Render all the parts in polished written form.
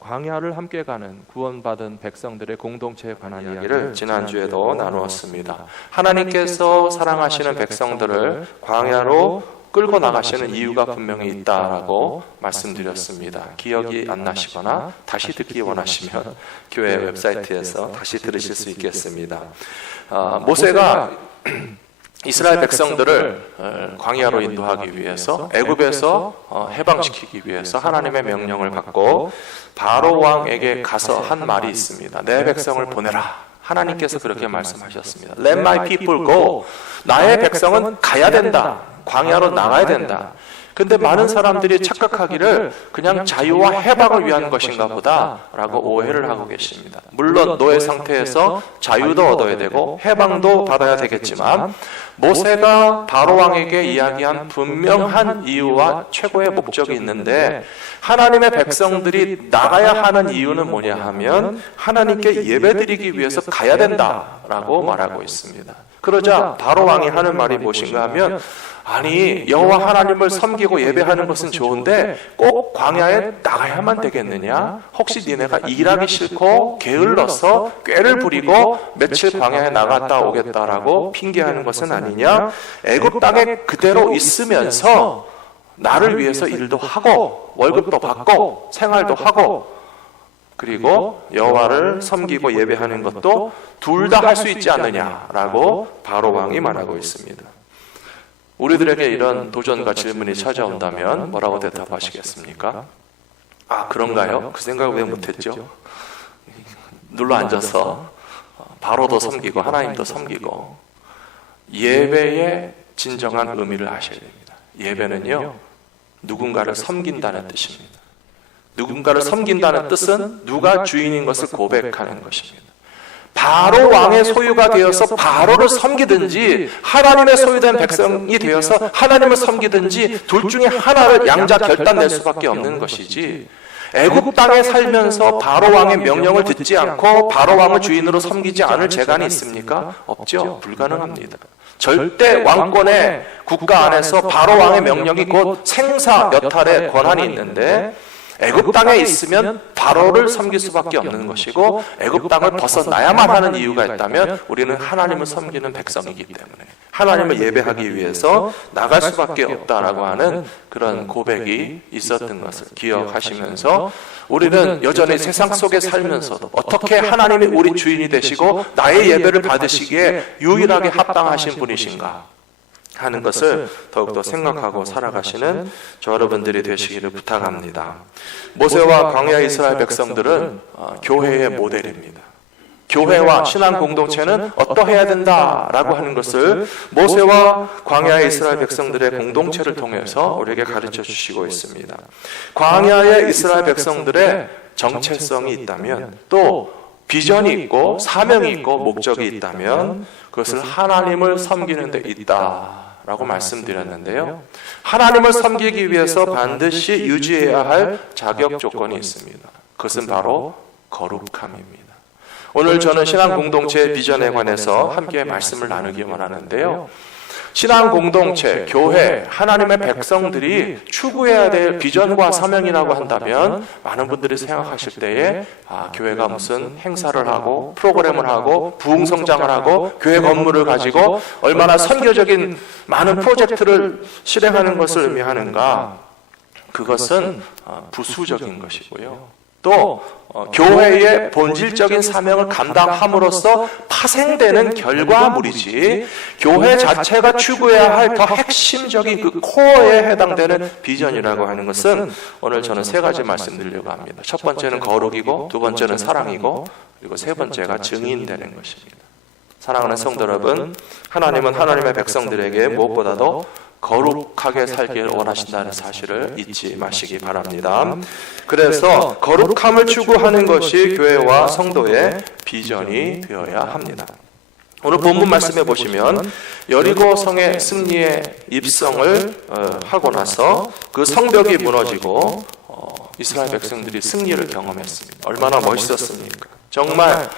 광야를 함께 가는 구원받은 백성들의 공동체에 관한 이야기를 지난주에도 나누었습니다. 하나님께서 사랑하시는 백성들을 광야로 끌고 나가시는 이유가 분명히 있다라고 말씀드렸습니다. 기억이 안 나시거나 다시 듣기 원하시면 교회 웹사이트에서 다시 들으실 수 있겠습니다. 모세가 이스라엘 백성들을 광야로 인도하기 위해서, 애굽에서 해방시키기 위해서 하나님의 명령을 받고 바로 왕에게 가서 한 말이 있습니다. 내 백성을 보내라. 하나님께서 그렇게 말씀하셨습니다. Let my people go. 나의 백성은 가야 된다. 광야로 나가야 된다. 근데 많은 사람들이 착각하기를 그냥 자유와 해방을 위한 것인가 보다 라고 오해를 하고 계십니다. 물론 노예 상태에서 자유도 얻어야 되고 해방도 받아야 되겠지만 모세가 바로왕에게 이야기한 분명한 이유와 최고의 목적이 있는데, 하나님의 백성들이 나가야 하는 이유는 뭐냐 하면 하나님께 예배드리기 위해서 가야 된다라고 말하고 있습니다. 그러자 바로왕이 하는 말이 무엇인가 하면, 아니 여호와 하나님을 섬기고 예배하는 것은 좋은데 꼭 광야에 나가야만 되겠느냐? 혹시 니네가 일하기 싫고 게을러서 꾀를 부리고 며칠 광야에 나갔다 오겠다라고 핑계하는 것은 아니냐? 애굽 땅에 그대로 있으면서 나를 위해서 일도 하고 월급도 받고 생활도 하고 그리고 여호와를 섬기고 예배하는 것도 둘 다 할 수 있지 않느냐라고 바로왕이 말하고 있습니다. 우리들에게 이런 도전과 질문이 찾아온다면 뭐라고 대답하시겠습니까? 아, 그런가요? 그 생각을 왜 못했죠? 눌러 앉아서 바로도 섬기고 하나님도 섬기고 예배의 진정한 의미를 아셔야 됩니다. 예배는요, 누군가를 섬긴다는 뜻입니다. 누군가를 섬긴다는 뜻은 누가 주인인 것을 고백하는 것입니다. 바로 왕의 소유가 되어서 바로를 섬기든지 하나님의 소유된 백성이 되어서 하나님을 섬기든지 둘 중에 하나를 양자 결단낼 수밖에 없는 것이지, 애굽 땅에 살면서 바로 왕의 명령을 듣지 않고 바로 왕을 주인으로 섬기지 않을 재간이 있습니까? 없죠. 불가능합니다. 절대 왕권의 국가 안에서 바로 왕의 명령이 곧 생사 여탈의 권한이 있는데, 애굽 땅에 있으면 바로를 섬길 수밖에 없는 것이고, 애굽 땅을 벗어나야만 하는 이유가 있다면 우리는 하나님을 섬기는 백성이기 때문에 하나님을 예배하기 위해서 나갈 수밖에 없다라고 하는 그런 고백이 있었던 것을 기억하시면서, 우리는 여전히 세상 속에 살면서도 어떻게 하나님이 우리 주인이 되시고 나의 예배를 받으시기에 유일하게 합당하신 분이신가 하는 것을 더욱더 생각하고 살아가시는 저 여러분들이 되시기를 부탁합니다. 모세와 광야 이스라엘 백성들은 교회의 모델입니다. 교회와 신앙 공동체는 어떠해야 된다라고 하는 것을 모세와 광야 이스라엘 백성들의 공동체를 통해서 우리에게 가르쳐 주시고 있습니다. 광야의 이스라엘 백성들의 정체성이 있다면, 또 비전이 있고 사명이 있고 목적이 있다면 그것을 하나님을 섬기는 데 있다 라고 말씀드렸는데요, 하나님을 섬기기 위해서 반드시 유지해야 할 자격 조건이 있습니다. 그것은 바로 거룩함입니다. 오늘 저는 신앙 공동체의 비전에 관해서 함께 말씀을 나누기 원하는데요, 신앙 공동체, 교회, 하나님의 백성들이 추구해야 될 비전과 사명이라고 한다면 많은 분들이 생각하실 때에 교회가 무슨 행사를 하고 프로그램을 하고 부흥성장을 하고 교회 건물을 가지고 얼마나 선교적인 많은 프로젝트를 실행하는 것을 의미하는가? 그것은 부수적인 것이고요. 또 교회의 본질적인 사명을 감당함으로써 파생되는 결과물이지, 교회 자체가 추구해야 할 더 핵심적인 그 코어에 해당되는 비전이라고 하는 것은 오늘 저는 세 가지 말씀드리려고 합니다. 첫 번째는 거룩이고, 두 번째는 사랑이고, 그리고 세 번째가 증인되는 것입니다. 사랑하는 성도 여러분, 하나님은 하나님의 백성들에게 무엇보다도 거룩하게 살기를 원하신다는 사실을 잊지 마시기 바랍니다. 그래서 거룩함을 추구하는 것이 교회와 성도의 비전이 되어야 합니다. 오늘 본문 말씀해 보시면 여리고 성의 승리의 입성을 하고 나서 그 성벽이 무너지고 이스라엘 백성들이 승리를 경험했습니다. 얼마나 멋있었습니까? 정말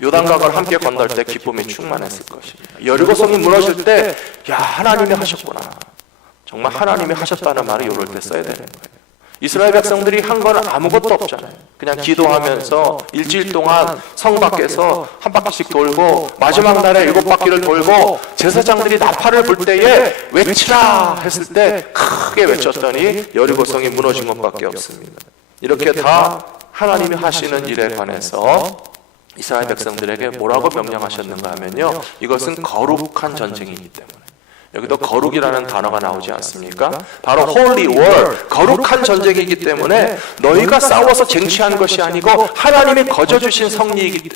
요단강을 함께 건널 때 기쁨이 충만했을 것입니다. 여리고성이 무너질 때, 야, 하나님이 하셨구나. 정말 하나님이 하셨다는 말을 이럴 때 써야 되는 거예요. 이스라엘 백성들이 한 건 아무것도 없잖아요. 그냥 기도하면서 일주일 동안 성 밖에서 한 바퀴씩 돌고 마지막 날에 7바퀴를 돌고 제사장들이 나팔을 불 때에 외치라 했을 때 크게 외쳤더니 여리고성이 무너진 것밖에 없습니다. 이렇게 다 하나님이 하시는 일에 관해서 이스라엘 백성들에게 뭐라고 명령하셨는가 하면요, 이것은 거룩한 전쟁이기 때문에. 여기도 거룩이라는 단어가 나오지 않습니까? 바로 Holy War, 거룩한 전쟁이기 때문에 너희가 싸워서 쟁취하는 것이 아니고 하나님이 거저주신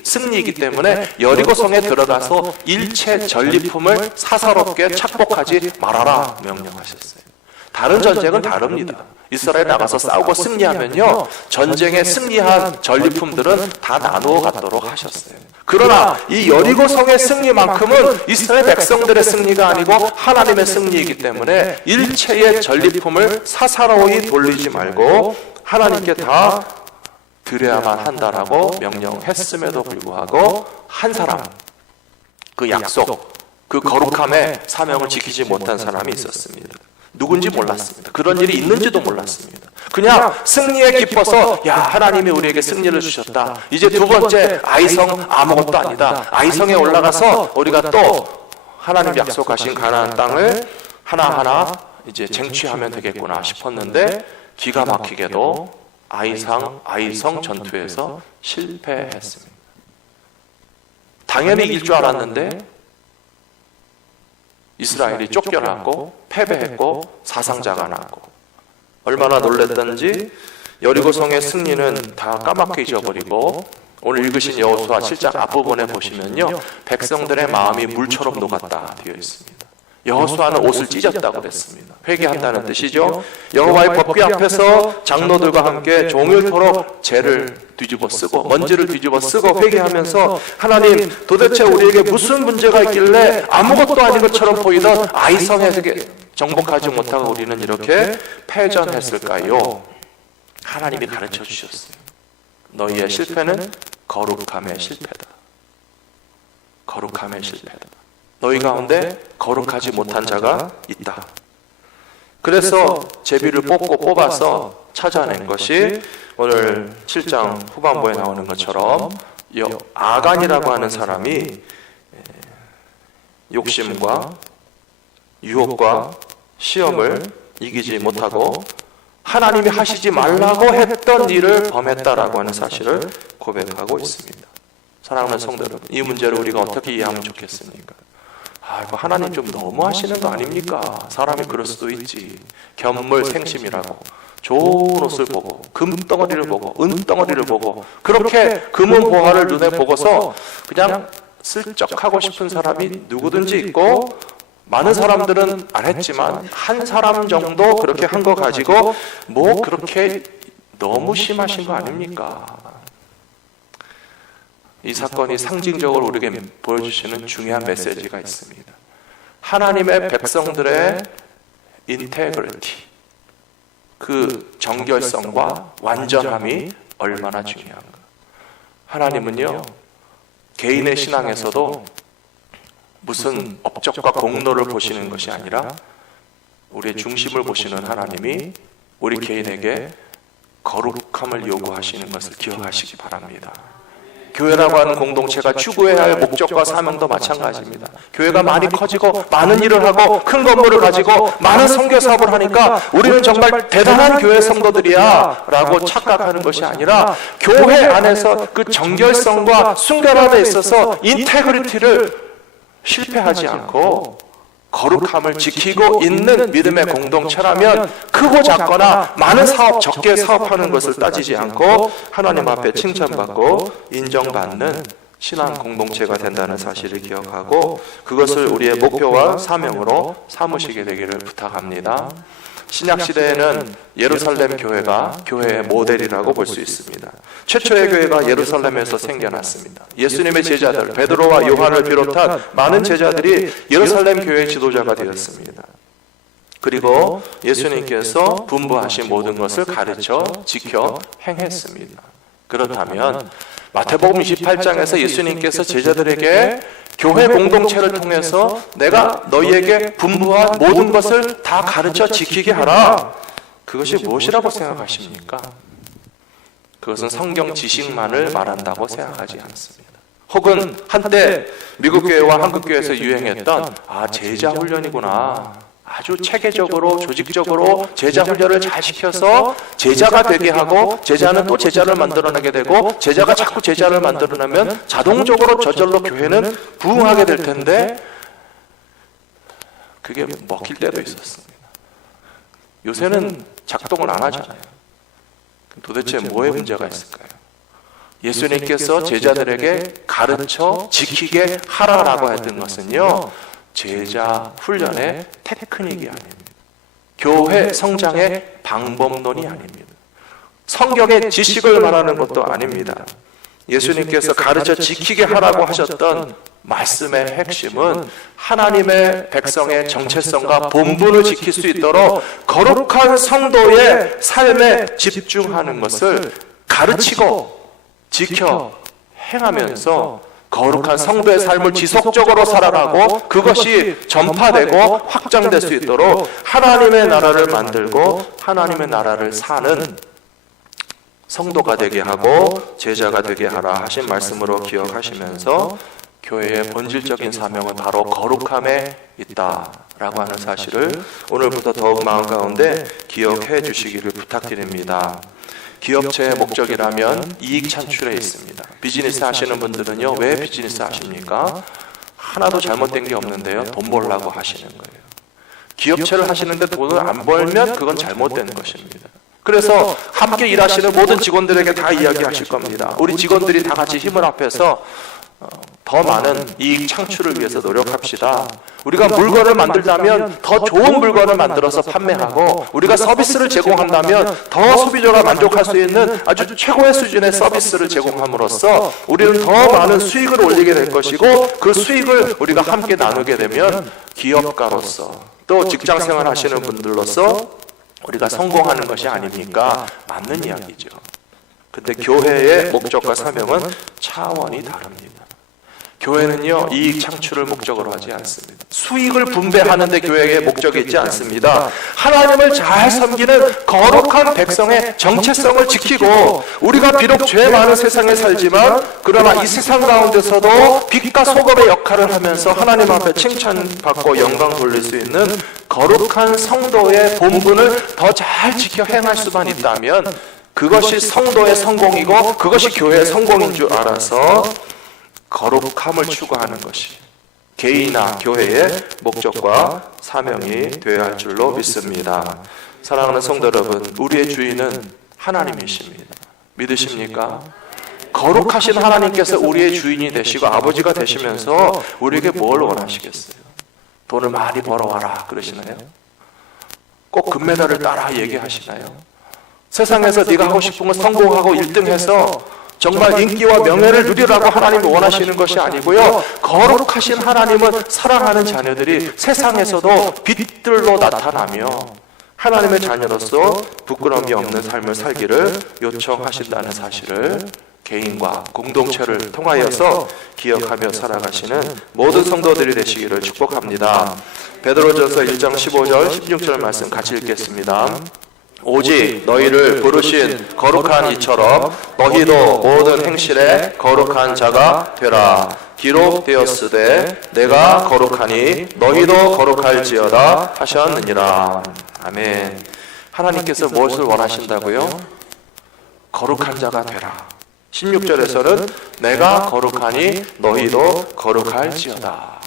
승리이기 때문에 여리고성에 들어가서 일체 전리품을 사사롭게 착복하지 말아라 명령하셨어요. 다른 전쟁은 다릅니다. 이스라엘 나가서 싸우고 승리하면요, 전쟁에 승리한 전리품들은 다 나누어 갖도록 하셨어요. 그러나 이 여리고성의 승리만큼은 이스라엘 백성들의 승리가 아니고 하나님의 승리이기 때문에 일체의 전리품을 사사로이 돌리지 말고 하나님께 다 드려야만 한다라고 명령했음에도 불구하고 한 사람, 그 약속, 그 거룩함의 사명을 지키지 못한 사람이 있었습니다. 누군지 몰랐습니다. 그런 일이 있는지도 몰랐습니다. 그냥 승리에 기뻐서 야, 하나님이 우리에게 승리를 주셨다. 이제 두 번째 아이성 아무것도 아니다. 아이성에 올라가서 우리가 또 하나님 약속하신 가나안 땅을 하나하나 이제 쟁취하면 되겠구나 싶었는데 기가 막히게도 아이성 전투에서 실패했습니다. 당연히 이길 줄 알았는데 이스라엘이 쫓겨나고 패배했고 사상자가 났고 얼마나 놀랬던지 여리고성의 승리는 다 까맣게 잊어버리고 오늘 읽으신 여호수아 7장 앞부분에 보시면요, 백성들의 마음이 물처럼 녹았다 되어 있습니다. 여호수아는 옷을 찢었다고 그랬습니다. 회개한다는 뜻이죠. 여호와의 법궤 앞에서 장로들과 함께 종일토록 죄를 뒤집어 쓰고 먼지를 뒤집어 쓰고 회개하면서 하나님, 도대체 우리에게 무슨 문제가 있길래 아무것도 아닌 것처럼 보이던 아이성에게 정복하지 못하고 우리는 이렇게 패전했을까요? 하나님이 가르쳐 주셨어요. 너희의 실패는 거룩함의 실패다. 거룩함의 실패다. 너희 가운데 거룩하지 못한 자가 있다. 그래서 제비를 뽑아서 찾아낸 것이 오늘 7장 후반부에 나오는 것처럼 아간이라고 하는 사람이 욕심과 유혹과 시험을 이기지 못하고 하나님이 하시지 말라고 했던 일을 범했다라고 하는 사실을 고백하고 있습니다. 사랑하는 성도 여러분, 이 문제를 우리가 어떻게 이해하면 좋겠습니까? 아이고, 하나님 좀 너무 하시는 거 아닙니까? 사람이 그럴 수도 있지. 견물생심이라고 좋은 옷을 보고 금덩어리를 보고 은덩어리를 보고 그렇게 금은 보화를 눈에 보고서 그냥 슬쩍 하고 싶은 사람이 누구든지 있고, 많은 사람들은 안 했지만 한 사람 정도 그렇게 한 거 가지고 뭐 그렇게 너무 심하신 거 아닙니까? 이 사건이 상징적으로 우리에게 보여주시는 중요한 메시지가 있습니다. 하나님의 백성들의 인테그리티, 그 정결성과 완전함이 얼마나 중요한가. 하나님은요, 개인의 신앙에서도 무슨 업적과 공로를 보시는 것이 아니라 우리의 중심을 보시는 하나님이 우리 개인에게 거룩함을 요구하시는 것을 기억하시기 바랍니다. 교회라고 하는 공동체가 추구해야 할 목적과 사명도 마찬가지입니다. 교회가 많이 커지고 많은 일을 하고 큰 건물을 가지고 많은 선교 사업을 하니까 우리는 정말 대단한 교회 성도들이야 라고 착각하는 것이 아니라 교회 안에서 그 정결성과 순결함에 있어서 인테그리티를 실패하지 않고 거룩함을 지키고 있는 믿음의 공동체라면 크고 작거나 많은 사업, 적게 사업하는 것을 따지지 않고 하나님 앞에 칭찬받고 인정받는 신앙 공동체가 된다는 사실을 기억하고 그것을 우리의 목표와 사명으로 삼으시게 되기를 부탁합니다. 신약시대에는 예루살렘 교회가 교회의 모델이라고 볼 수 있습니다. 최초의 교회가 예루살렘에서 생겨났습니다. 예수님의 제자들 베드로와 요한을 비롯한 많은 제자들이 예루살렘 교회의 지도자가 되었습니다. 그리고 예수님께서 분부하신 모든 것을 가르쳐 지켜 행했습니다. 그렇다면 마태복음 28장에서 예수님께서 제자들에게 교회 공동체를 통해서 내가 너희에게 분부한 모든 것을 다 가르쳐 지키게 하라. 그것이 무엇이라고 생각하십니까? 그것은 성경 지식만을 말한다고 생각하지 않습니다. 혹은 한때 미국 교회와 한국 교회에서 유행했던 제자 훈련이구나. 아주 체계적으로 조직적으로 제자 훈련을 잘 시켜서 제자가 되게 하고 제자는 또 제자를 만들어내게 되고 제자가 자꾸 제자를 만들어내면 자동적으로 저절로 교회는 부흥하게 될 텐데 그게 먹힐 때도 있었습니다. 요새는 작동을 안 하잖아요. 도대체 뭐에 문제가 있을까요? 예수님께서 제자들에게 가르쳐 지키게 하라라고 했던 것은요, 제자 훈련의 테크닉이 아닙니다. 교회 성장의 방법론이 아닙니다. 성경의 지식을 말하는 것도 아닙니다. 예수님께서 가르쳐 지키게 하라고 하셨던 말씀의 핵심은 하나님의 백성의 정체성과 본분을 지킬 수 있도록 거룩한 성도의 삶에 집중하는 것을 가르치고 지켜 행하면서 거룩한 성도의 삶을 지속적으로 살아가고 그것이 전파되고 확장될 수 있도록 하나님의 나라를 만들고 하나님의 나라를 사는 성도가 되게 하고 제자가 되게 하라 하신 말씀으로 기억하시면서 교회의 본질적인 사명은 바로 거룩함에 있다라고 하는 사실을 오늘부터 더욱 마음 가운데 기억해 주시기를 부탁드립니다. 기업체의 목적이라면 이익 창출에 있습니다. 비즈니스 하시는 분들은요, 왜 비즈니스 하십니까? 하나도 잘못된 게 없는데요, 돈 벌려고 하시는 거예요. 기업체를 하시는데 돈을 안 벌면 그건 잘못된 것입니다. 그래서 함께 일하시는 모든 직원들에게 다 이야기하실 겁니다. 우리 직원들이 다 같이 힘을 합해서 더 많은 이익 창출을 위해서 노력합시다. 우리가 물건을 만들다면 더 좋은 물건을 만들어서 판매하고 우리가 서비스를 제공한다면 더 소비자가 만족할 수 있는 아주 최고의 수준의 서비스를 제공함으로써 우리는 더 많은 수익을 올리게 될 것이고 그 수익을 우리가 함께 나누게 되면 기업가로서 또 직장생활 하시는 분들로서 우리가 성공하는 것이 아닙니까? 맞는 이야기죠. 근데 교회의 목적과 사명은 차원이 다릅니다. 교회는요, 이익 창출을 목적으로 하지 않습니다. 수익을 분배하는 데 교회의 목적이 있지 않습니다. 하나님을 잘 섬기는 거룩한 백성의 정체성을 지키고 우리가 비록 죄 많은 세상에 살지만 그러나 이 세상 가운데서도 빛과 소금의 역할을 하면서 하나님 앞에 칭찬받고 영광 돌릴 수 있는 거룩한 성도의 본분을 더 잘 지켜 행할 수만 있다면 그것이 성도의 성공이고 그것이 교회의 성공인 줄 알아서 거룩함을 추구하는 것이 개인이나 교회의 목적과 사명이 되어야 할 줄로 믿습니다. 사랑하는 성도 여러분, 우리의 주인은 하나님이십니다. 믿으십니까? 거룩하신 하나님께서 우리의 주인이 되시고 아버지가 되시면서 우리에게 뭘 원하시겠어요? 돈을 많이 벌어와라 그러시나요? 꼭 금메달을 따라 얘기하시나요? 세상에서 네가 하고 싶은 건 성공하고 1등해서 정말 인기와 명예를 누리라고 하나님이 원하시는 것이 아니고요. 거룩하신 하나님은 사랑하는 자녀들이 세상에서도 빛들로 나타나며 하나님의 자녀로서 부끄러움이 없는 삶을 살기를 요청하신다는 사실을 개인과 공동체를 통하여서 기억하며 살아가시는 모든 성도들이 되시기를 축복합니다. 베드로전서 1장 15절 16절 말씀 같이 읽겠습니다. 오직 너희를 부르신 거룩한 이처럼 너희도 모든 행실에 거룩한 자가 되라. 기록되었으되 내가 거룩하니 너희도 거룩할지어다 하셨느니라. 아멘. 하나님께서 무엇을 원하신다고요? 거룩한 자가 되라. 16절에서는 내가 거룩하니 너희도 거룩할지어다.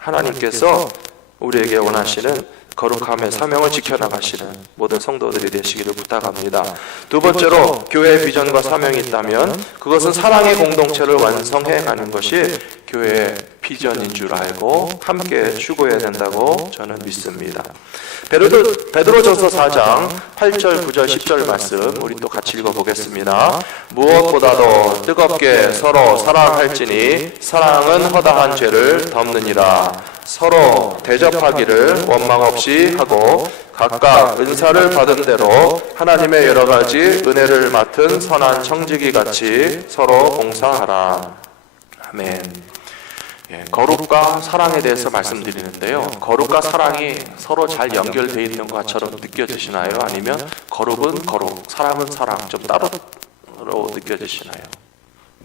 하나님께서 우리에게 원하시는 거룩함의 사명을 지켜나가시는 모든 성도들이 되시기를 부탁합니다. 두 번째로 교회의 비전과 사명이 있다면 그것은 사랑의 공동체를 완성해 가는 것이 교회의 비전인 줄 알고 함께 추구해야 된다고 저는 믿습니다. 베드로전서 4장 8절, 9절, 10절 말씀 우리 또 같이 읽어보겠습니다. 무엇보다도 뜨겁게 서로 사랑할지니 사랑은 허다한 죄를 덮느니라. 서로 대접하기를 원망 없이 하고 각각 은사를 받은 대로 하나님의 여러 가지 은혜를 맡은 선한 청지기 같이 서로 봉사하라. 아멘. 거룩과 사랑에 대해서 말씀드리는데요. 거룩과 사랑이 서로 잘 연결되어 있는 것처럼 느껴지시나요? 아니면 거룩은 거룩, 사랑은 사랑, 좀 따로 느껴지시나요?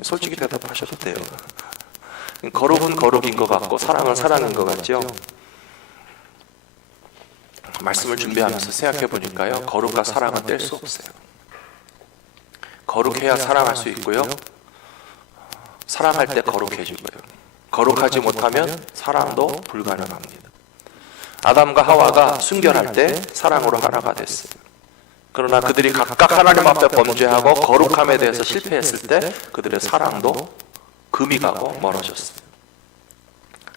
솔직히 대답하셔도 돼요. 거룩은 거룩인 것 같고 사랑은 사랑인 것 같죠? 말씀을 준비하면서 생각해 보니까요, 거룩과 사랑은 뗄 수 없어요. 거룩해야 사랑할 수 있고요, 사랑할 때 거룩해지고요. 거룩하지 못하면 사랑도 불가능합니다. 아담과 하와가 순결할 때 사랑으로 하나가 됐어요. 그러나 그들이 각각 하나님 앞에 범죄하고 거룩함에 대해서 실패했을 때 그들의 사랑도 금이 가고 멀어졌어요.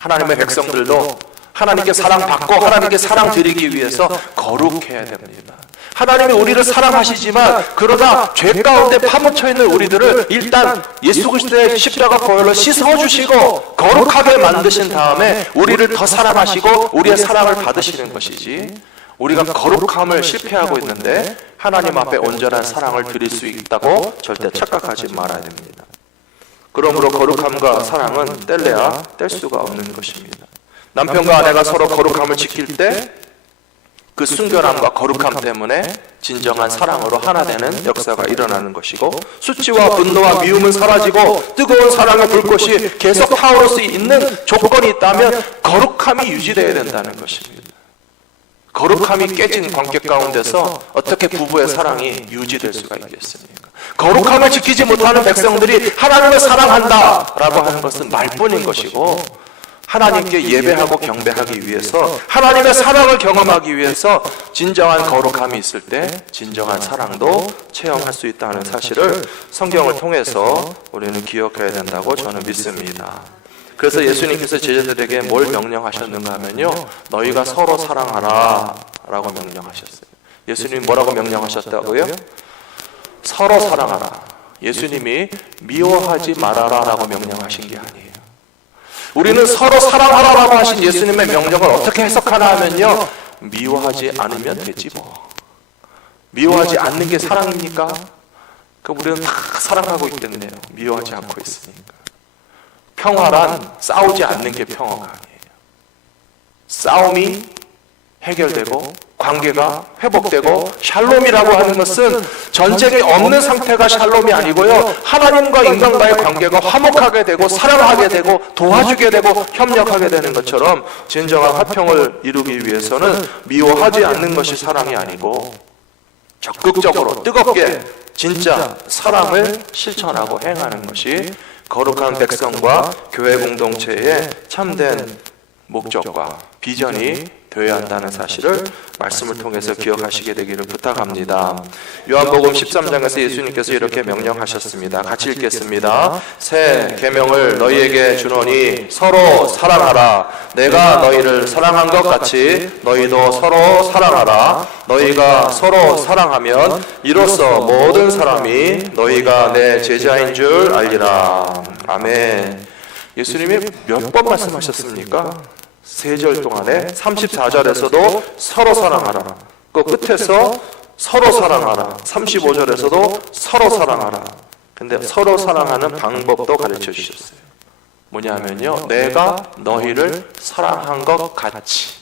하나님의 백성들도 하나님께 사랑받고 하나님께 사랑 드리기 위해서 거룩해야 됩니다. 하나님이 우리를 사랑하시지만 그러나 죄 가운데 파묻혀 있는 우리들을 일단 예수 그리스도의 십자가 보혈로 씻어주시고 거룩하게 만드신 다음에 우리를 더 사랑하시고 우리의 사랑을 받으시는 것이지, 우리가 거룩함을 실패하고 있는데 하나님 앞에 온전한 사랑을 드릴 수 있다고 절대 착각하지 말아야 됩니다. 그러므로 거룩함과 사랑은 뗄래야 뗄 수가 없는 것입니다. 남편과 아내가 서로 거룩함을 지킬 때 그 순결함과 거룩함 때문에 진정한 사랑으로 하나 되는 역사가 일어나는 것이고, 수치와 분노와 미움은 사라지고 뜨거운 사랑의 불꽃이 계속 타오를 수 있는 조건이 있다면 거룩함이 유지되어야 된다는 것입니다. 거룩함이 깨진 관계 가운데서 어떻게 부부의 사랑이 유지될 수가 있겠습니까? 거룩함을 지키지 못하는 백성들이 하나님을 사랑한다라고 하는 것은 말뿐인 것이고, 하나님께 예배하고 경배하기 위해서, 하나님의 사랑을 경험하기 위해서 진정한 거룩함이 있을 때 진정한 사랑도 체험할 수 있다는 사실을 성경을 통해서 우리는 기억해야 된다고 저는 믿습니다. 그래서 예수님께서 제자들에게 뭘 명령하셨는가 하면요, 너희가 서로 사랑하라 라고 명령하셨어요. 예수님이 뭐라고 명령하셨다고요? 서로 사랑하라. 예수님이 미워하지 말아라 라고 명령하신 게 아니에요. 우리는 서로 사랑하라고 하신 예수님의 명령을 어떻게 해석하나 하면요, 미워하지 않으면 되지 뭐. 미워하지 않는 게 사랑입니까? 그럼 우리는 다 사랑하고 있겠네요. 미워하지 않고 있으니까. 평화란 싸우지 않는 게 평화가 아니에요. 싸움이 해결되고 관계가 회복되고, 샬롬이라고 하는 것은 전쟁이 없는 상태가 샬롬이 아니고요, 하나님과 인간과의 관계가 화목하게 되고 사랑하게 되고 도와주게 되고 협력하게 되는 것처럼 진정한 화평을 이루기 위해서는 미워하지 않는 것이 사랑이 아니고 적극적으로 뜨겁게 진짜 사랑을 실천하고 행하는 것이 거룩한 백성과 교회 공동체의 참된 목적과 비전이 되어야 한다는 사실을 말씀을 통해서 기억하시게 되기를 부탁합니다. 요한복음 13장에서 예수님께서 이렇게 명령하셨습니다. 같이 읽겠습니다. 새 계명을 너희에게 주노니 서로 사랑하라. 내가 너희를 사랑한 것 같이 너희도 서로 사랑하라. 너희가 서로 사랑하면 이로써 모든 사람이 너희가 내 제자인 줄 알리라. 아멘. 예수님이 몇 번 말씀하셨습니까? 3절 동안에 34절에서도 서로 사랑하라. 그 끝에서 서로 사랑하라. 35절에서도 서로 사랑하라. 근데 서로 사랑하는 방법도 가르쳐 주셨어요. 뭐냐면요, 내가 너희를 사랑한 것 같이.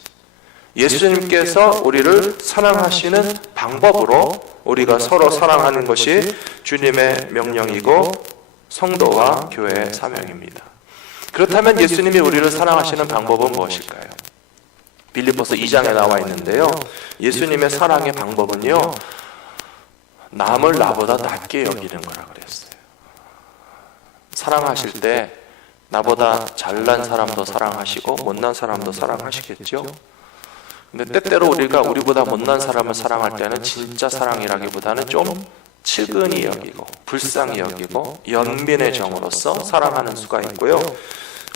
예수님께서 우리를 사랑하시는 방법으로 우리가 서로 사랑하는 것이 주님의 명령이고 성도와 교회의 사명입니다. 그렇다면 예수님이 우리를 사랑하시는 방법은 무엇일까요? 빌립보서 2장에 나와 있는데요, 예수님의 사랑의 방법은요, 남을 나보다 낮게 여기는 거라 그랬어요. 사랑하실 때 나보다 잘난 사람도 사랑하시고 못난 사람도 사랑하시겠죠? 근데 때때로 우리가 우리보다 못난 사람을 사랑할 때는 진짜 사랑이라기보다는 좀 측은히 여기고 불쌍히 여기고 연민의 정으로서 사랑하는 수가 있고요,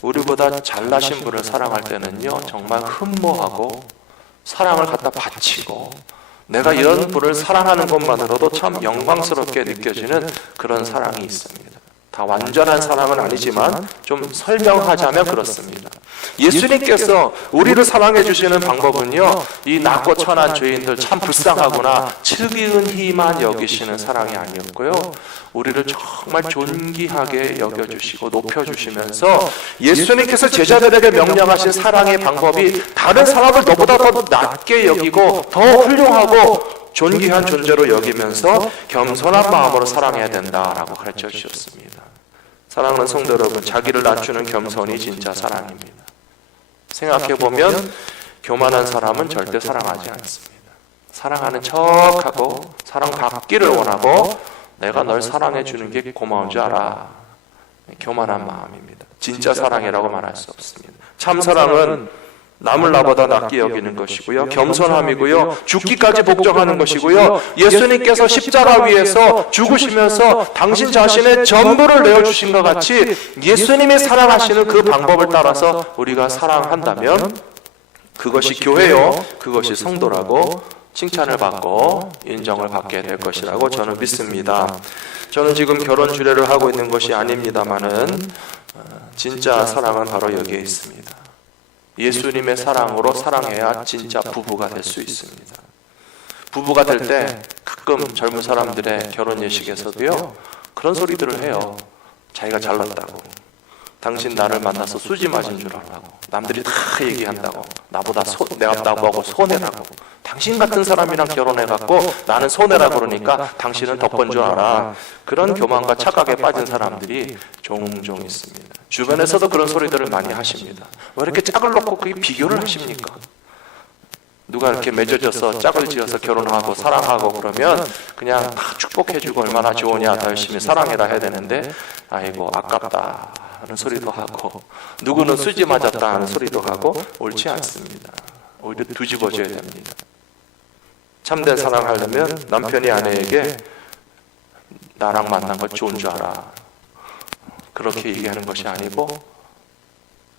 우리보다 잘나신 분을 사랑할 때는요, 정말 흠모하고 사랑을 갖다 바치고 내가 이런 분을 사랑하는 것만으로도 참 영광스럽게 느껴지는 그런 사랑이 있습니다. 다 완전한 사랑은 아니지만 좀 설명하자면 그렇습니다. 예수님께서 우리를 사랑해 주시는 방법은요, 이 낮고 천한 죄인들 참 불쌍하구나 측은히만 여기시는 사랑이 아니었고요, 우리를 정말 존귀하게 여겨주시고 높여주시면서 예수님께서 제자들에게 명령하신 사랑의 방법이 다른 사람을 너보다 더 낮게 여기고 더 훌륭하고 존귀한 존재로 여기면서 겸손한 마음으로 사랑해야 된다라고 가르쳐 주셨습니다. 사랑하는 성도 여러분, 자기를 낮추는 겸손이 진짜 사랑입니다. 생각해보면 교만한 사람은 절대 사랑하지 않습니다. 사랑하는 척하고 사랑받기를 원하고 내가 널 사랑해 주는 게 고마운 줄 알아. 교만한 마음입니다. 진짜 사랑이라고 말할 수 없습니다. 참 사랑은 남을 나보다 낮게 여기는 것이고요, 겸손함이고요, 죽기까지 복종하는 것이고요, 예수님께서 십자가 위에서 죽으시면서 당신 자신의 전부를 내어주신 것 같이 예수님이 사랑하시는 그 방법을 따라서 우리가 사랑한다면 그것이 교회요, 그것이 성도라고 칭찬을 받고 인정을 받게 될 것이라고 저는 믿습니다. 저는 지금 결혼 주례를 하고 있는 것이 아닙니다마는 진짜 사랑은 바로 여기에 있습니다. 예수님의 사랑으로 사랑해야 진짜 부부가 될 수 있습니다. 부부가 될 때 가끔 젊은 사람들의 결혼 예식에서도요, 그런 소리들을 해요. 자기가 잘났다고, 당신 나를 만나서 수지 맞은 줄 알라고, 남들이 다 얘기한다고, 내가 나보고 손해라고, 당신 같은 사람이랑 결혼해갖고 나는 손해라고 그러니까 당신은 덕분 줄 알아. 그런 교만과 착각에 빠진 사람들이 종종 있습니다. 주변에서도 그런 소리들을 많이 하십니다. 왜 이렇게 짝을 놓고 그게 비교를 하십니까? 누가 이렇게 맺어져서 짝을 지어서 결혼하고 사랑하고 그러면 그냥 다 축복해주고 얼마나 좋으냐, 다 열심히 사랑해라 해야 되는데, 아이고 아깝다 하는 소리도 하고, 누구는 수지 맞았다 하는 소리도 하고, 옳지 않습니다. 오히려 뒤집어져야 됩니다. 참된 사랑을 하려면 남편이 아내에게 나랑 만난 거 좋은 줄 알아, 그렇게 얘기하는 것이 아니고,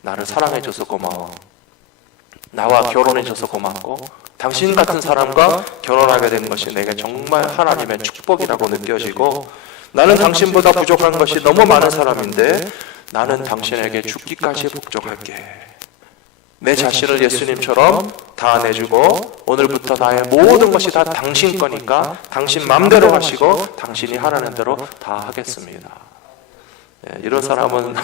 나를 사랑해줘서 고마워, 나와 결혼해줘서 고맙고, 당신 같은 사람과 결혼하게 된 것이 내게 정말 하나님의 축복이라고 느껴지고, 나는 당신보다 부족한 것이 너무 많은 사람인데 나는 당신에게 죽기까지 복종할게. 내 자신을 예수님처럼 다 내주고, 오늘부터 나의 모든 것이 다 당신 거니까 당신 맘대로 하시고 당신이 하라는 대로 다 하겠습니다. 예, 이런 사람은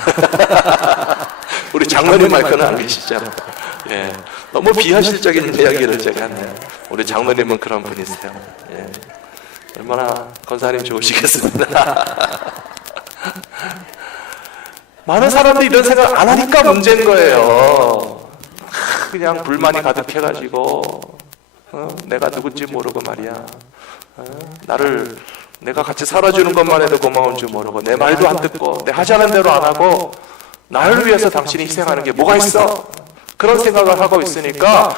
우리 장로님 말고는 안 계시잖아요. 예, 너무 비현실적인 이야기를 제가 했네요. 우리 장로님은 그런 분이세요. 예, 얼마나 권사님 좋으시겠습니다. 많은 사람들이 이런 생각 안 하니까 문제인 거예요. 그냥 불만이 가득해가지고 내가 누군지 모르고 말이야, 내가 같이 살아주는 것만 해도 고마운 줄 모르고, 내 말도 안 듣고 내 하자는 대로 안 하고 나를 위해서 당신이 희생하는 게 뭐가 있어? 그런 생각을 하고 있으니까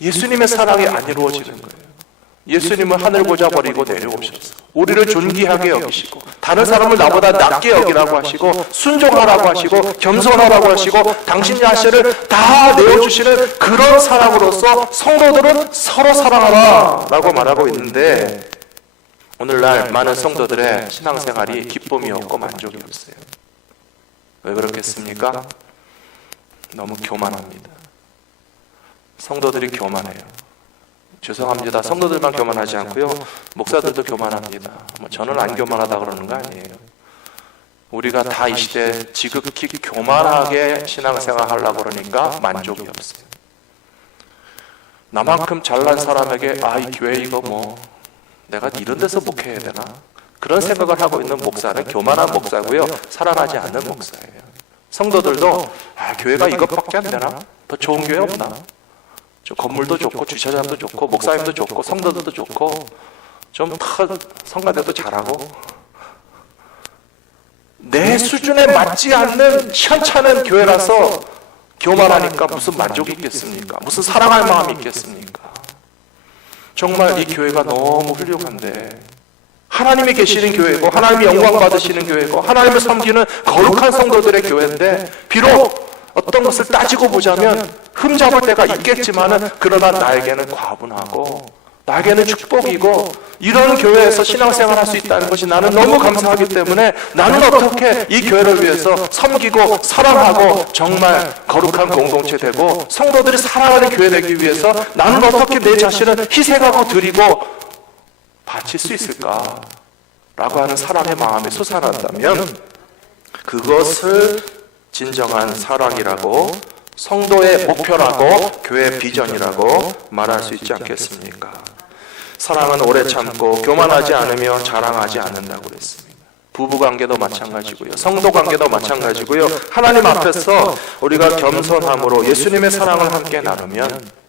예수님의 사랑이 안 이루어지는 거예요. 예수님은 하늘 보좌 버리고 내려오셔서 우리를 존귀하게 여기시고, 다른 사람을 나보다 낮게 여기라고 하시고, 순종하라고 하시고, 겸손하라고 하시고, 당신 자신을 다 내어주시는 그런 사랑으로서 성도들은 서로 사랑하라 라고 말하고 있는데, 오늘날 많은 성도들의 신앙생활이 기쁨이 없고 만족이 없어요. 왜 그렇겠습니까? 너무 교만합니다. 성도들이 교만해요. 죄송합니다. 성도들만 교만하지 않고요, 목사들도 교만합니다. 저는 안 교만하다 그러는 거 아니에요. 우리가 다 이 시대에 지극히 교만하게 신앙생활 하려고 그러니까 만족이 없어요. 나만큼 잘난 사람에게 이 교회 이거 뭐 내가 이런 데서 목회해야 되나? 그런 생각을 하고 있는 목사는 교만한 목사고요, 사랑하지 않는 목사예요. 성도들도 교회가 이것밖에 안 되나? 더 좋은 교회 없나? 저 건물도 좋고 주차장도 좋고 목사님도 좋고 성도들도 좋고 좀 다 성가대도 잘하고, 내 수준에 맞지 않는 현찮은 교회라서 교만하니까 무슨 만족이 있겠습니까? 무슨 사랑할 마음이 있겠습니까? 정말 이 교회가 너무 훌륭한데, 하나님이 계시는 교회고 하나님이 영광 받으시는 교회고 하나님을 섬기는 거룩한 성도들의 교회인데, 비록 어떤 것을 따지고 보자면 흠잡을 때가 있겠지만은, 그러나 나에게는 과분하고 나에게는 축복이고 이런 교회에서 신앙생활 할 수 있다는 것이 나는 너무 감사하기 때문에 나는 어떻게 이 교회를 위해서 섬기고 사랑하고 정말 거룩한 공동체 되고 성도들이 사랑하는 교회 되기 위해서 나는 어떻게 내 자신을 희생하고 드리고 바칠 수 있을까? 라고 하는 사랑의 마음이 솟아난다면 그것을 진정한 사랑이라고, 성도의 목표라고, 교회의 비전이라고 말할 수 있지 않겠습니까? 사랑은 오래 참고 교만하지 않으며 자랑하지 않는다고 그랬습니다. 부부관계도 마찬가지고요, 성도관계도 마찬가지고요, 하나님 앞에서 우리가 겸손함으로 예수님의 사랑을 함께 나누면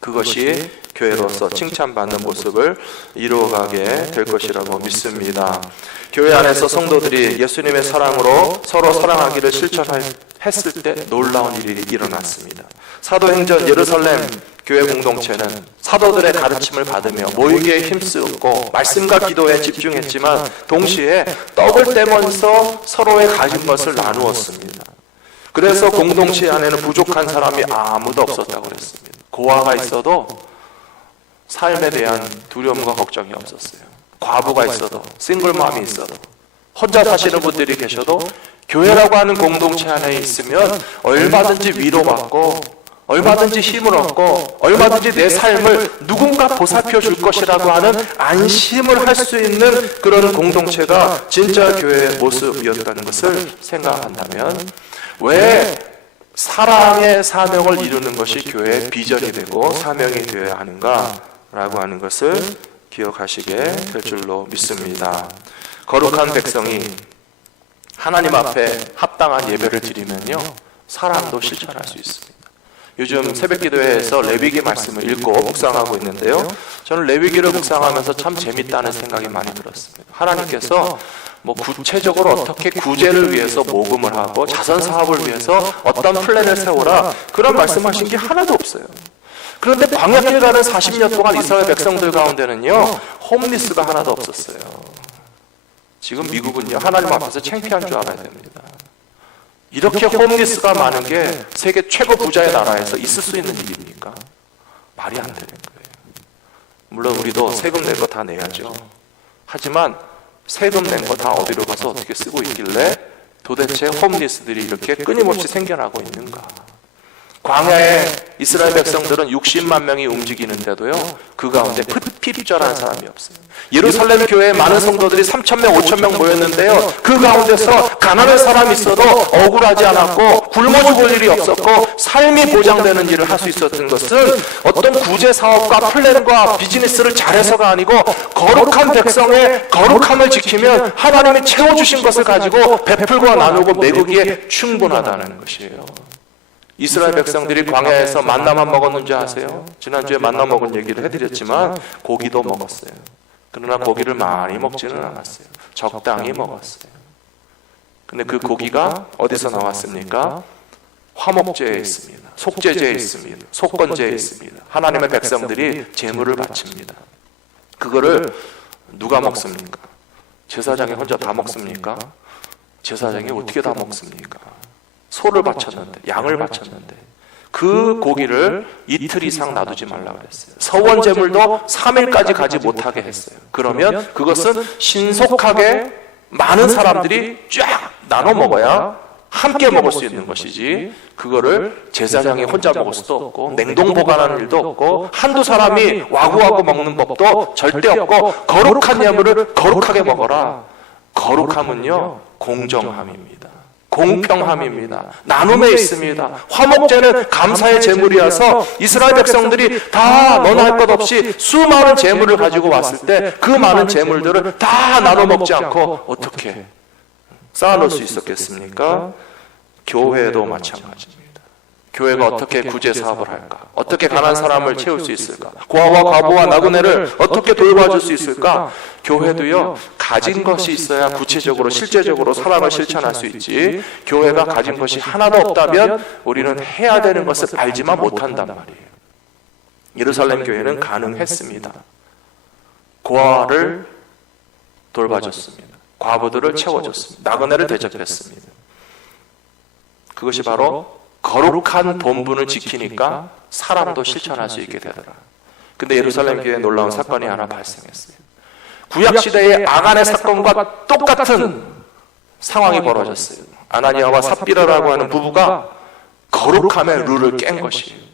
그것이 교회로서 칭찬받는 모습을 이루어가게 될 것이라고 믿습니다. 교회 안에서 성도들이 예수님의 사랑으로 서로 사랑하기를 실천했을 때 놀라운 일이 일어났습니다. 사도행전 예루살렘 교회 공동체는 사도들의 가르침을 받으며 모이기에 힘쓰고 말씀과 기도에 집중했지만 동시에 떡을 떼면서 서로의 가진 것을 나누었습니다. 그래서 공동체 안에는 부족한 사람이 아무도 없었다고 그랬습니다. 고아가 있어도 삶에 대한 두려움과 걱정이 없었어요. 과부가 있어도, 싱글맘이 있어도, 혼자 사시는 분들이 계셔도 교회라고 하는 공동체 안에 있으면 얼마든지 위로받고 얼마든지 힘을 얻고 얼마든지 내 삶을 누군가 보살펴 줄 것이라고 하는 안심을 할 수 있는 그런 공동체가 진짜 교회의 모습이었다는 것을 생각한다면 왜 사랑의 사명을 이루는 것이 교회의 비전이 되고 사명이 되어야 하는가라고 하는 것을 기억하시게 될 줄로 믿습니다. 거룩한 백성이 하나님 앞에 합당한 예배를 드리면요, 사랑도 실천할 수 있습니다. 요즘 새벽기도회에서 레위기 말씀을 읽고 묵상하고 있는데요, 저는 레위기를 묵상하면서 참 재밌다는 생각이 많이 들었습니다. 하나님께서 구체적으로 어떻게 구제를 위해서 모금을 하고 자선 사업을 위해서 어떤 플랜을 세우라, 그런 말씀하신 게 하나도 없어요. 그런데 광야길 가는 40년 동안 이스라엘 백성들 가운데는요, 홈리스가 하나도 없었어요. 지금 미국은요, 하나님 앞에서 창피한 줄 알아야 됩니다. 이렇게 홈리스가 많은 게 세계 최고 부자의 나라에서 있을 수 있는 일입니까? 말이 안 되는 거예요. 물론 우리도 세금 낼 거 다 내야죠. 하지만 세금 낸 거 다 어디로 가서 어떻게 쓰고 있길래 도대체 홈리스들이 이렇게 끊임없이 생겨나고 있는가? 광야에 이스라엘 백성들은 60만 명이 움직이는데도요, 그 가운데 피립절한 사람이 없어요. 예루살렘 교회에 많은 성도들이 3,000명, 5,000명 모였는데요, 그 가운데서 가난한 사람이 있어도 억울하지 않았고 굶어 죽을 일이 없었고 삶이 보장되는 일을 할 수 있었던 것은 어떤 구제 사업과 플랜과 비즈니스를 잘해서가 아니고 거룩한 백성의 거룩함을 지키면 하나님이 채워주신 것을 가지고 베풀고 나누고 메꾸기에 충분하다는 것이에요. 이스라엘 백성들이 광야에서 만나만 먹었는지 아세요? 지난주에 만나 먹은 얘기를 해드렸지만 고기도 먹었어요. 그러나 고기를 많이 먹지는 않았어요. 적당히 먹었어요. 근데 그 고기가 어디서 나왔습니까? 화목제에 있습니다. 속죄제에 있습니다. 속건제에 있습니다. 하나님의 백성들이 제물을 바칩니다. 그거를 누가 먹습니까? 제사장이 혼자 다 먹습니까? 제사장이 어떻게 다 먹습니까? 소를 바쳤는데, 양을 바쳤는데 그 고기를 이틀 이상 놔두지 말라고 그랬어요. 서원 제물도 3일까지 가지 못하게 했어요. 그러면 그것은 신속하게 많은 사람들이 쫙 나눠 먹어야 함께 먹을 수 있는 것이지, 그거를 제사장이 혼자 먹을 수도 없고 냉동 보관하는 일도 없고 한두 사람이 와구와구 먹는 법도 절대 없고, 거룩한 예물을 거룩하게 먹어라. 거룩함은요, 공정함입니다. 공평함입니다. 나눔에 있습니다. 화목제는 감사의 제물이어서 이스라엘 백성들이 다 너나 할 것 없이 수많은 제물을 가지고 왔을 때 그 많은 제물들을 다 나눠 먹지 않고 어떻게 쌓아놓을 수 있었겠습니까? 교회도 마찬가지입니다. 교회가 어떻게 구제 사업을 할까? 어떻게 가난한 사람을 채울 수 있을까? 고아와 과부와 나그네를 어떻게 돌봐줄 수 있을까? 교회도요, 가진 것이 있어야 구체적으로 실제적으로 사랑을 실천할 수 있지, 교회가 가진 것이 하나도 없다면 우리는 해야 되는 것을 알지만 못한단 말이에요. 예루살렘 교회는 가능했습니다. 고아를 돌봐줬습니다. 과부들을 채워줬습니다. 나그네를 대접했습니다. 그것이 바로 거룩한 본분을 지키니까 사랑도 실천할 수 있게 되더라. 근데 예루살렘 교회에 놀라운 사건이 하나 발생했어요. 구약시대의 아간의 사건과 똑같은 상황이 벌어졌어요. 아나니아와 삽비라라고 하는 부부가 거룩함의 룰을 깬 것이에요.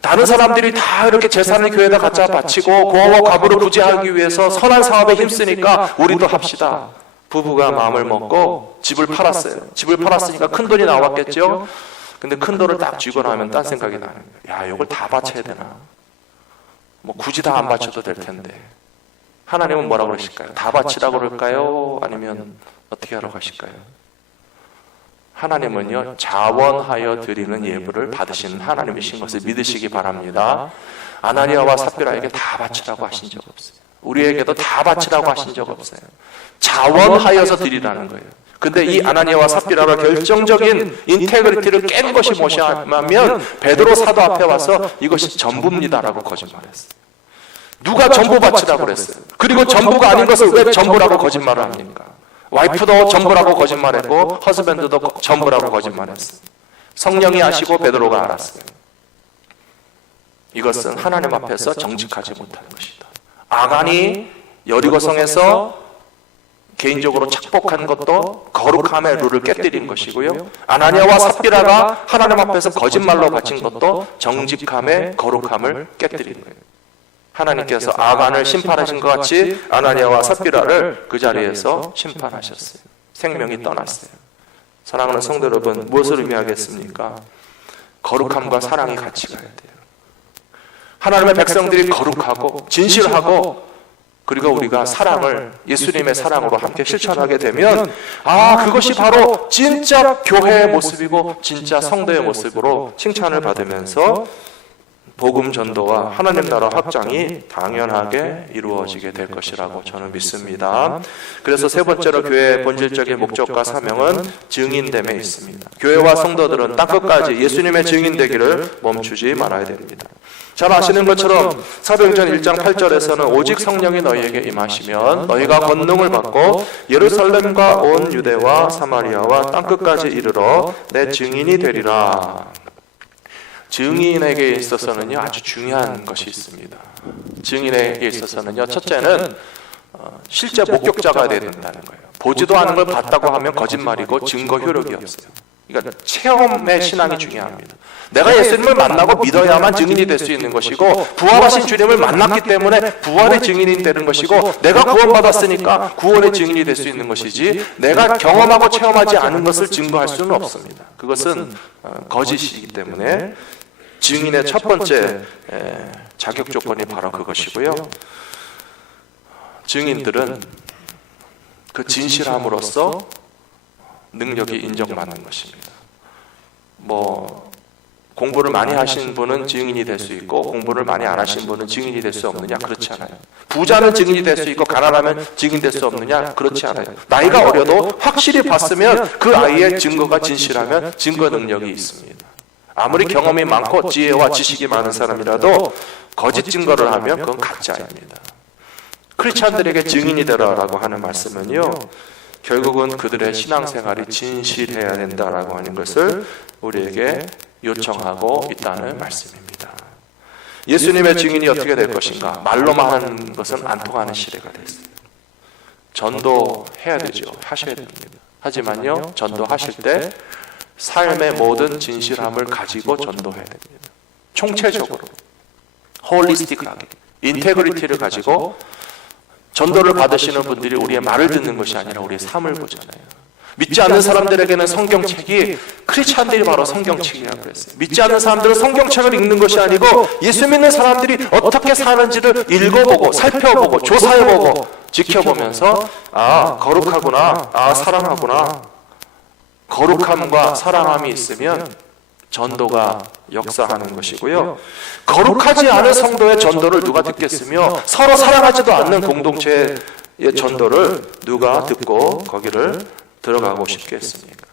다른 사람들이 다 이렇게 재산을 교회에다 갖다 바치고 고아와 과부를 구제하기 위해서 선한 사업에 힘쓰니까 우리도 합시다. 부부가 마음을 먹고 집을 팔았어요. 집을 팔았으니까 큰 돈이 나왔겠죠. 근데 큰 돈을 딱 쥐고 나면 딴 생각이 나는 거예요. 야, 이걸 다 바쳐야 되나? 뭐 굳이 다 안 바쳐도 될 텐데. 하나님은 뭐라고 그러실까요? 다 바치라고 그럴까요? 아니면 어떻게 하라고 하실까요? 하나님은요, 자원하여 드리는 예물을 받으시는 하나님이신 것을 믿으시기 바랍니다. 아나니아와 삽비라에게 다 바치라고 하신 적 없어요. 우리에게도 다 바치라고 하신 적 없어요. 자원하여서 드리라는 거예요. 근데 이 아나니아와 삽비라가 결정적인 인테그리티를 깬 것이 무엇이냐면 베드로 사도 앞에 와서 이것이 전부입니다라고 거짓말했어요. 누가 전부 바치라고 그랬어요. 그리고 전부가 아닌 것을 왜 전부라고 거짓말을 합니까? 와이프도 전부라고 거짓말했고 허스밴드도 전부라고 거짓말했어요. 성령이 아시고 베드로가 알았어요. 이것은 하나님 앞에서 정직하지 못하는 것이다. 아간이 여리고성에서 개인적으로 착복한 것도 거룩함의 룰을 깨뜨린 것이고요. 아나니아와 삽비라가 하나님 앞에서 거짓말로 바친 것도 정직함의 거룩함을 깨뜨린 거예요. 하나님께서 아간을 심판하신 것 같이 아나니아와 삽비라를 그 자리에서 심판하셨어요. 생명이 떠났어요. 사랑하는 성도 여러분, 무엇을 의미하겠습니까? 거룩함과 사랑이 같이 가야 돼요. 하나님의 백성들이 거룩하고 진실하고 그리고 우리가 사랑을 예수님의 사랑으로 함께 실천하게 되면 그것이 바로 진짜 교회의 모습이고 진짜 성도의 모습으로 칭찬을 받으면서 복음 전도와 하나님 나라 확장이 당연하게 이루어지게 될 것이라고 저는 믿습니다. 그래서 세 번째로 교회의 본질적인 목적과 사명은 증인됨에 있습니다. 교회와 성도들은 땅끝까지 예수님의 증인 되기를 멈추지 말아야 됩니다. 잘 아시는 것처럼 사도행전 1장 8절에서는 오직 성령이 너희에게 임하시면 너희가 권능을 받고 예루살렘과 온 유대와 사마리아와 땅끝까지 이르러 내 증인이 되리라. 증인에게 있어서는요 아주 중요한 것이 있습니다. 증인에게 있어서는요 첫째는 실제 목격자가 돼야 된다는 거예요. 보지도 않은 걸 봤다고 하면 거짓말이고 증거 효력이 없어요. 그러니까 체험의 신앙이 중요합니다. 내가 예수님을 만나고 믿어야만 증인이 될 수 있는 것이고 부활하신 주님을 만났기 때문에 부활의 증인이 되는 것이고 내가 구원받았으니까 구원의 증인이 될 수 있는 것이지 내가 경험하고 체험하지 않은 것을 증거할 수는 없습니다. 그것은 거짓이기 때문에 증인의 첫 번째 자격 조건이 바로 그것이고요. 증인들은 그 진실함으로써 능력이 인정받는 것입니다. 공부를 많이 하신 분은 증인이 될 수 있고 공부를 많이 안 하신 분은 증인이 될 수 없느냐? 그렇지 않아요. 부자는 증인이 될 수 있고 가난하면 증인 될 수 없느냐? 그렇지 않아요. 나이가 어려도 확실히 봤으면 그 아이의 증거가 진실하면 증거 능력이 있습니다. 아무리 경험이 많고 지혜와 지식이 많은 사람이라도 거짓 증거를 하면 그건 가짜입니다. 크리스찬들에게 증인이 되라라고 하는 말씀은요 결국은 그들의 신앙생활이 진실해야 된다라고 하는 것을 우리에게 요청하고 있다는 말씀입니다. 예수님의 증인이 어떻게 될 것인가? 말로만 하는 것은 안 통하는 시대가 됐어요. 전도해야 되죠. 하셔야 됩니다. 하지만요 전도하실 때 삶의 모든 진실함을 가지고 전도해야 됩니다. 총체적으로 홀리스틱하게 인테그리티를 가지고 전도를 받으시는 분들이 우리의 말을 듣는 것이 아니라 우리의 삶을 보잖아요. 믿지 않는 사람들에게는 성경책이 크리스찬들이 바로 성경책이라고 그랬어요. 믿지 않는 사람들은 성경책을 읽는 것이 아니고 예수 믿는 사람들이 어떻게 사는지를 읽어보고 살펴보고 조사해보고 지켜보면서 거룩하구나, 사랑하구나. 거룩함과 사랑함이 있으면 전도가 역사하는 것이고요. 거룩하지 않은 성도의 전도를 누가 듣겠으며 서로 사랑하지도 않는 공동체의 전도를 누가 듣고 거기를 들어가고 싶겠습니까?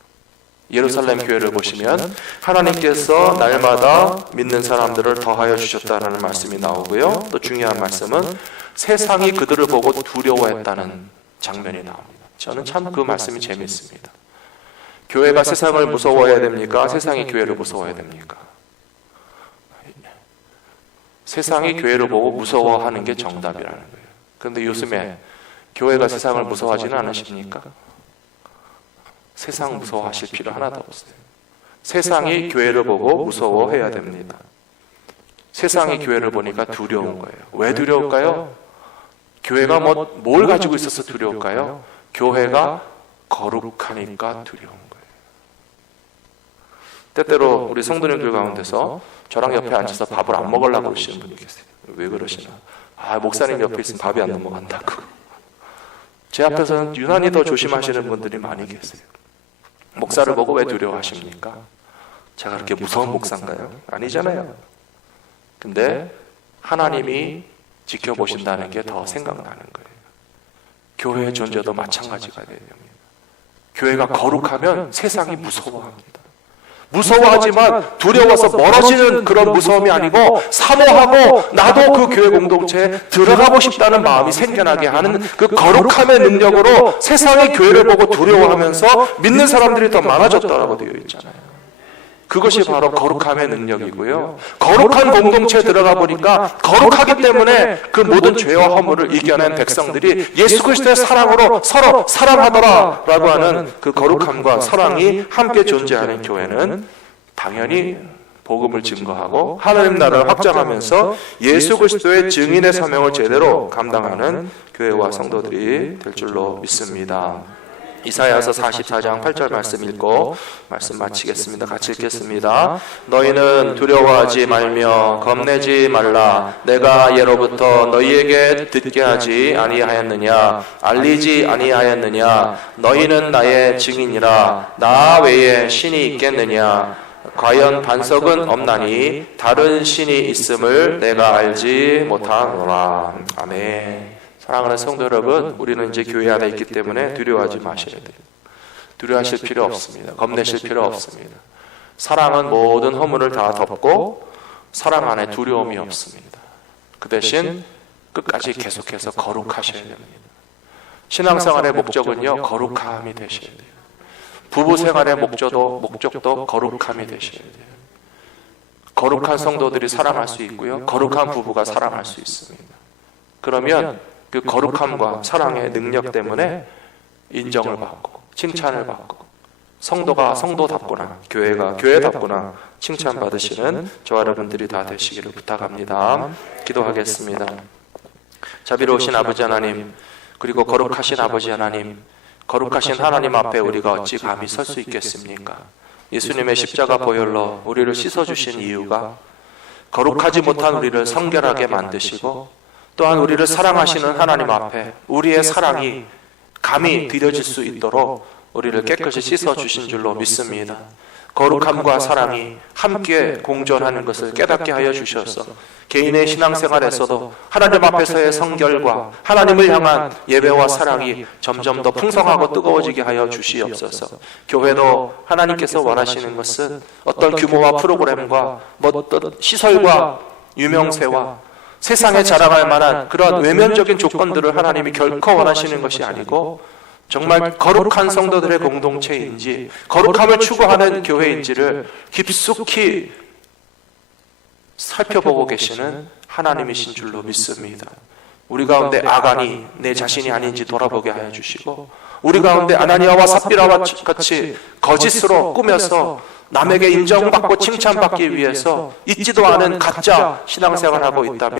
예루살렘 교회를 보시면 하나님께서 날마다 믿는 사람들을 더하여 주셨다는 말씀이 나오고요. 또 중요한 말씀은 세상이 그들을 보고 두려워했다는 장면이 나옵니다. 저는 참 그 말씀이 재밌습니다. 교회가 세상을 무서워해야 됩니까? 세상이 교회를 무서워해야 됩니까? 세상이 교회를 보고 무서워하는 게 정답이라는 거예요. 그런데 요즘에 교회가 세상을 무서워하지는 않으십니까? 세상 무서워하실 필요 하나도 없어요. 세상이 교회를 보고 무서워해야 됩니다. 세상이 교회를 보니까 두려운 거예요. 왜 두려울까요? 교회가 뭘 가지고 있어서 두려울까요? 교회가 거룩하니까 두려운 거예요. 때때로 우리 성도님들 가운데서 저랑 옆에 앉아서 밥을 안 먹으려고 그러시는 분이 계세요. 왜 그러시나? 목사님 옆에 있으면 밥이 안 넘어간다고. 제 앞에서는 유난히 더 조심하시는 분들이 많이 계세요. 목사를 보고 왜 두려워하십니까? 제가 그렇게 무서운 목사인가요? 아니잖아요. 근데 하나님이 지켜보신다는 게 더 생각나는 거예요. 교회의 존재도 마찬가지가 됩니다. 교회가 거룩하면 세상이 무서워합니다. 무서워하지만 두려워서 멀어지는 그런 무서움이 아니고 사모하고 나도 그 교회 공동체에 들어가고 싶다는 마음이 생겨나게 하는 그 거룩함의 능력으로 세상이 교회를 보고 두려워하면서 믿는 사람들이 더 많아졌다고 되어 있잖아요. 그것이 바로 거룩함의 능력이고요. 거룩한 공동체에 들어가 보니까 거룩하기 때문에 그 모든 죄와 허물을 이겨낸 백성들이 예수 그리스도의 사랑으로 서로 사랑하더라라고 하는 그 거룩함과 사랑이 함께 존재하는 교회는 당연히 복음을 증거하고 하나님 나라를 확장하면서 예수 그리스도의 증인의 사명을 제대로 감당하는 교회와 성도들이 될 줄로 믿습니다. 이사야서 44장 8절 말씀 읽고 말씀 마치겠습니다. 같이 읽겠습니다. 너희는 두려워하지 말며 겁내지 말라. 내가 예로부터 너희에게 듣게 하지 아니하였느냐? 알리지 아니하였느냐? 너희는 나의 증인이라. 나 외에 신이 있겠느냐? 과연 반석은 없나니 다른 신이 있음을 내가 알지 못하노라. 아멘. 사랑하는 성도 여러분, 우리는 이제 교회 안에 있기 때문에 두려워하지 마셔야 돼요. 두려워하실 필요 없습니다. 겁내실 필요 없습니다. 사랑은 모든 허물을 다 덮고 사랑 안에 두려움이 없습니다. 그 대신 끝까지 계속해서 거룩하셔야 됩니다. 신앙생활의 목적은요, 거룩함이 되셔야 돼요. 부부생활의 목적도 거룩함이 되셔야 돼요. 거룩한 성도들이 사랑할 수 있고요, 거룩한 부부가 사랑할 수 있습니다. 그러면 그 거룩함과 사랑의 능력 때문에 인정을 받고 칭찬을 받고 성도가 성도답구나, 교회가 교회답구나 칭찬받으시는 저와 여러분들이 다 되시기를 부탁합니다. 기도하겠습니다. 자비로우신 아버지 하나님, 그리고 거룩하신 아버지 하나님, 거룩하신 하나님 앞에 우리가 어찌 감히 설 수 있겠습니까? 예수님의 십자가 보혈로 우리를 씻어주신 이유가 거룩하지 못한 우리를 성결하게 만드시고 또한 우리를 사랑하시는 하나님 앞에 우리의 사랑이 감히 드려질 수 있도록 우리를 깨끗이 씻어주신 줄로 믿습니다. 거룩함과 사랑이 함께 공존하는 것을 깨닫게 하여 주셔서 개인의 신앙생활에서도 하나님 앞에서의 성결과 하나님을 향한 예배와 사랑이 점점 더 풍성하고 뜨거워지게 하여 주시옵소서. 교회도 하나님께서 원하시는 것은 어떤 규모와 프로그램과 어떤 시설과 유명세와 세상에 자랑할 만한 그런 외면적인 조건들을 하나님이 결코 원하시는 것이 아니고 정말 거룩한 성도들의 공동체인지 거룩함을 추구하는 교회인지를 깊숙이 살펴보고 계시는 하나님이신 줄로 믿습니다. 우리 가운데 아간이 내 자신이 아닌지 돌아보게 하여 주시고 우리 가운데 아나니아와 삽비라와 같이 거짓으로 꾸며서 남에게 인정받고 칭찬받기 위해서 있지도 않은 가짜 신앙생활을 하고 있다면